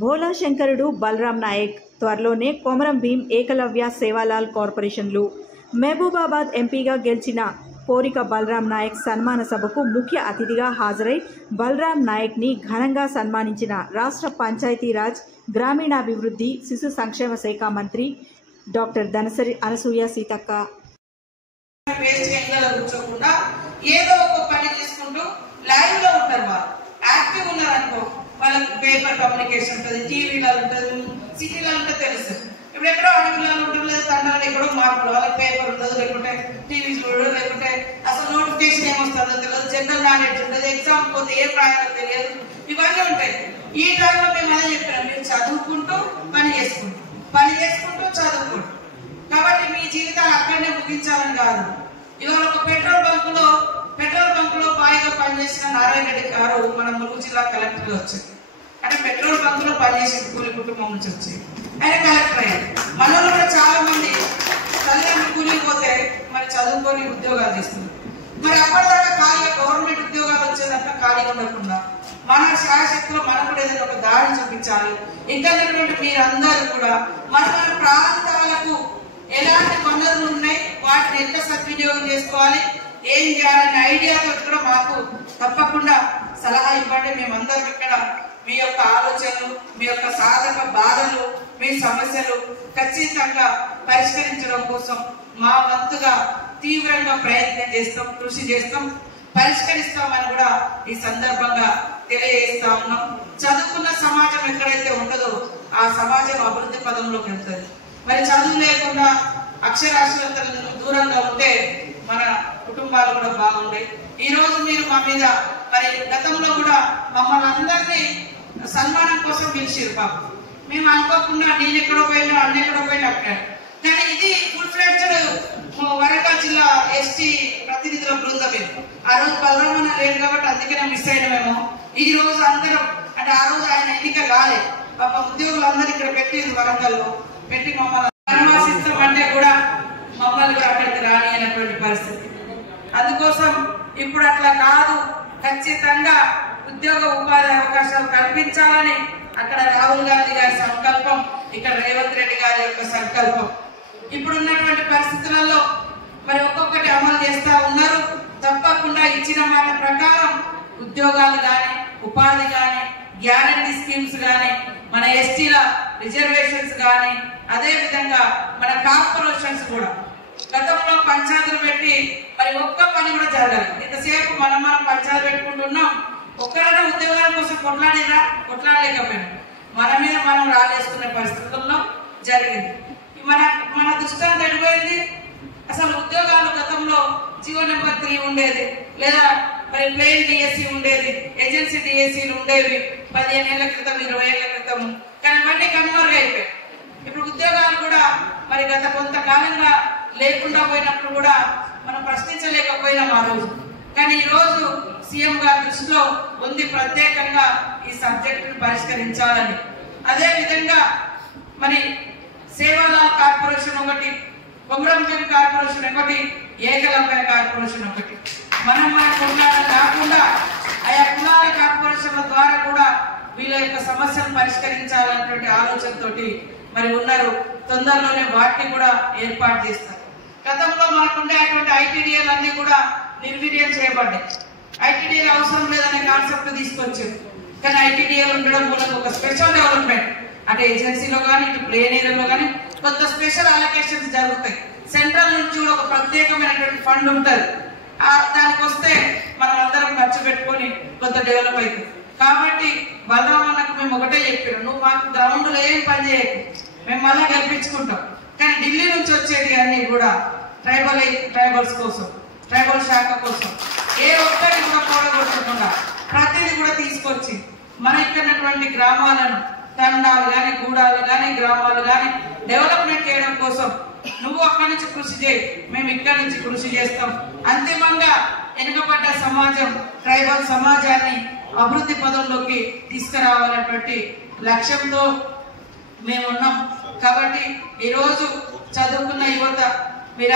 భోలా శంకరుడు బలరాం నాయక్ త్వరలోనే కొమరం భీం ఏకలవ్య సేవాలాల్ కార్పొరేషన్లు మహబూబాబాద్ ఎంపీగా గెలిచిన పోరిక బలరాం నాయక్ సన్మాన సభకు ముఖ్య అతిథిగా హాజరై బలరాం నాయక్ని ఘనంగా సన్మానించిన రాష్ట్ర పంచాయతీరాజ్ గ్రామీణాభివృద్ధి శిశు సంక్షేమ శాఖ మంత్రి డాక్టర్ ధనసరి అనసూయ సీతక్క. ఏదో ఒక పని చేసుకుంటూ లైవ్ లో ఉంటారు, వాళ్ళు యాక్టివ్ ఉన్నారనుకో, వాళ్ళకి పేపర్ కమ్యూనికేషన్ ఉంటుంది, టీవీలో ఉంటుంది, సిటీలో ఉంటే తెలుస్తుంది. ఇప్పుడు ఎక్కడో అడవులలో ఉంటుంది, లేదా తండాలు ఎక్కడో మార్పులు, వాళ్ళకి పేపర్ ఉండదు, లేకుంటే టీవీ చూడదు, లేకుంటే అసలు నోటిఫికేషన్ ఏమొస్తుందో తెలియదు, జనరల్ నాలెడ్జ్ ఉండదు, ఎగ్జామ్ పోతే ఏ ప్రాయంలో తెలియదు, ఇవన్నీ ఉంటాయి. ఈ టైంలో మేము అలా చెప్పినాం, మీరు చదువుకుంటూ పని చేసుకుంటూ చదువుకుంటూ. కాబట్టి మీ జీవితాలు అక్కడనే ముగించాలని కాదు. ఇవాళ ఒక పెట్రోల్ బంకులో బాయిగా పనిచేసిన నారాయణ రెడ్డి గారు మన ములుగు జిల్లా కలెక్టర్ గా వచ్చారు. అంటే పెట్రోల్ బంకులో పనిచేసిన కూలి కుటుంబం నుంచి వచ్చి ఆయన కలెక్టర్ అయ్యారు. మనలో కూడా చాలా మంది తల్లిదండ్రులు కూలికి పోతే మరి చదువుకొని ఉద్యోగాలు చేస్తున్నారు. మరి అప్పటిదాకా ఖాళీగా గవర్నమెంట్ ఉద్యోగాలు వచ్చేదాకా ఖాళీగా ఉండకుండా మన శాయశక్తిలో మనం కూడా ఏదైనా ఒక దారి చూపించాలి. ఇంకా మీరందరూ కూడా మన ప్రాంతాలకు ఎలాంటి వనరులు ఉన్నాయి, వాటిని ఎంత సద్వినియోగం చేసుకోవాలి, ఏం చేయాలనే ఐడియాతో కూడా మాకు తప్పకుండా సలహా ఇవ్వండి. మేమందరం ఇక్కడ మీ యొక్క ఆలోచనలు, మీ యొక్క సాధక బాధలు, మీ సమస్యలు ఖచ్చితంగా పరిష్కరించడం కోసం మా వంతుగా తీవ్రంగా ప్రయత్నం చేస్తాం, కృషి చేస్తాం, పరిష్కరిస్తామని కూడా ఈ సందర్భంగా తెలియజేస్తా ఉన్నాం. చదువుకున్న సమాజం ఎక్కడైతే ఉంటుందో ఆ సమాజం అభివృద్ధి పదంలోకి వెళ్తుంది. మరి చదువు లేకుండా అక్షరాస్యతలకు దూరంగా ఉంటే మన కుటుంబాలు కూడా బాగుంటాయి. ఈ రోజు మీరు మా మీద మరి గతంలో కూడా మమ్మల్ని అందరినీ సన్మానం కోసం పిలిచారు. పాపం మేము అనుకోకుండా నేను ఎక్కడో పోయినా అన్న ఎక్కడో పోయినా అక్కడ. కానీ ఇది ఫుల్ ఫ్లెడ్జ్డ్ వరంగల్ జిల్లా ఎస్టీ ప్రతినిధుల బృందమే. ఆ రోజు బలరామన్న లేదు కాబట్టి అందుకనే మిస్ అయినామేమో. ఈ రోజు అందరం అంటే ఆ రోజు ఆయన ఎన్నిక కాలేదు, పాప ఉద్యోగులందరూ ఇక్కడ పెట్టింది, వరంగల్లో పెట్టి మమ్మల్ని అనువాసిస్తాం అంటే కూడా మమ్మల్ని కూడా అక్కడికి రాని అనేటువంటి పరిస్థితి. అందుకోసం ఇప్పుడు అట్లా కాదు, ఖచ్చితంగా ఉద్యోగ ఉపాధి అవకాశాలు కల్పించాలని అక్కడ రాహుల్ గాంధీ గారి సంకల్పం, ఇక్కడ రేవంత్ రెడ్డి గారి యొక్క సంకల్పం. ఇప్పుడున్నటువంటి పరిస్థితులలో మరి ఒక్కొక్కటి అమలు చేస్తా ఉన్నారు. తప్పకుండా ఇచ్చిన మాట ప్రకారం ఉద్యోగాలు కానీ, ఉపాధి కానీ, గ్యారంటీ స్కీమ్స్ కానీ, మన ఎస్టీల రిజర్వేషన్స్ కానీ, అదే విధంగా మన కార్పొరేషన్స్ కూడా గతంలో పంచాయతీలు పెట్టి మరి ఒక్క పని కూడా జరగాలి. ఇంతసేపు మనం పంచాయతీ పెట్టుకుంటున్నాం, ఒక్కరైనా ఉద్యోగాల కోసం కొట్లాడలేకపోయినాం. మన మీద మనం రాలేసుకునే పరిస్థితుల్లో జరిగింది. మన దృష్టాంతం ఎడిపోయింది. అసలు ఉద్యోగాలు గతంలో జీవో నెంబర్ 3 ఉండేది, లేదా మరి ప్లేన్ డిఎస్సి ఉండేది, ఏజెన్సీ డిఎస్సీలు ఉండేవి 15 ఏళ్ల క్రితం, 20 ఏళ్ల క్రితం. కానీ ఇవన్నీ కన్వర్ట్ అయిపోయాయి. ఇప్పుడు ఉద్యోగాలు కూడా మరి గత కొంతకాలంగా లేకుండా పోయినప్పుడు కూడా మనం ప్రశ్నించలేకపోయినాం ఆ రోజు. కానీ ఈ రోజు సీఎం గారి దృష్టిలో ఉంది ప్రత్యేకంగా ఈ సబ్జెక్టును పరిష్కరించాలని. అదే విధంగా మరి సేవాలాల్ కార్పొరేషన్ ఒకటి, కొమరం భీం కార్పొరేషన్ ఒకటి, ఏకలవ్య కార్పొరేషన్ ఒకటి. మనం మన కులాలు కాకుండా ఆయా కులాల కార్పొరేషన్ల ద్వారా కూడా వీళ్ళ యొక్క సమస్యను పరిష్కరించాలన్నటువంటి ఆలోచనతోటి మరి ఉన్నారు. తొందరలోనే వాటిని కూడా ఏర్పాటు చేస్తారు. గతంలో మనకుండేటువంటి ఐటీడీఏలు అన్ని కూడా నిర్వీర్యం చేయబడ్డాయి. ఐటీడీఏలు అవసరం లేదనే కాన్సెప్ట్ తీసుకొచ్చారు. కానీ ఐటీడీఏలు ఉండడం వల్ల ఒక స్పెషల్ డెవలప్మెంట్ అంటే ఏజెన్సీలో కానీ, ఇటు ప్లేన్ ఏరియాలో కానీ కొంత స్పెషల్ అలొకేషన్స్ జరుగుతాయి. సెంట్రల్ నుంచి కూడా ఒక ప్రత్యేకమైనటువంటి ఫండ్ ఉంటుంది. దానికి వస్తే మనం అందరం ఖర్చు పెట్టుకొని కొంత డెవలప్ అవుతుంది. కాబట్టి బలరామన్నకు మేము ఒకటే చెప్పారు, నువ్వు మాకు గ్రౌండ్లో ఏం పని చేయకు, మేము మళ్ళీ గెలిపించుకుంటాం. కానీ ఢిల్లీ నుంచి వచ్చేది అన్ని కూడా ట్రైబల్స్ కోసం, ట్రైబల్ శాఖ కోసం ఏ ఒక్కరి కూడా కూడగొట్టకుండా ప్రతిదీ కూడా తీసుకొచ్చి మన ఇక్కడటువంటి గ్రామాలను, తండాలు కానీ, గూడాలు కానీ, గ్రామాలు కానీ డెవలప్మెంట్ చేయడం కోసం నువ్వు అక్కడి నుంచి కృషి చేయి, మేము ఇక్కడి నుంచి కృషి చేస్తాం. అంతిమంగా వెనుకబడ్డ సమాజం, ట్రైబల్ సమాజాన్ని అభివృద్ధి పదంలోకి తీసుకురావాలన్నటువంటి లక్ష్యంతో మేమున్నాం. కాబట్టి ఈరోజు చదువుకున్న యువత మీరు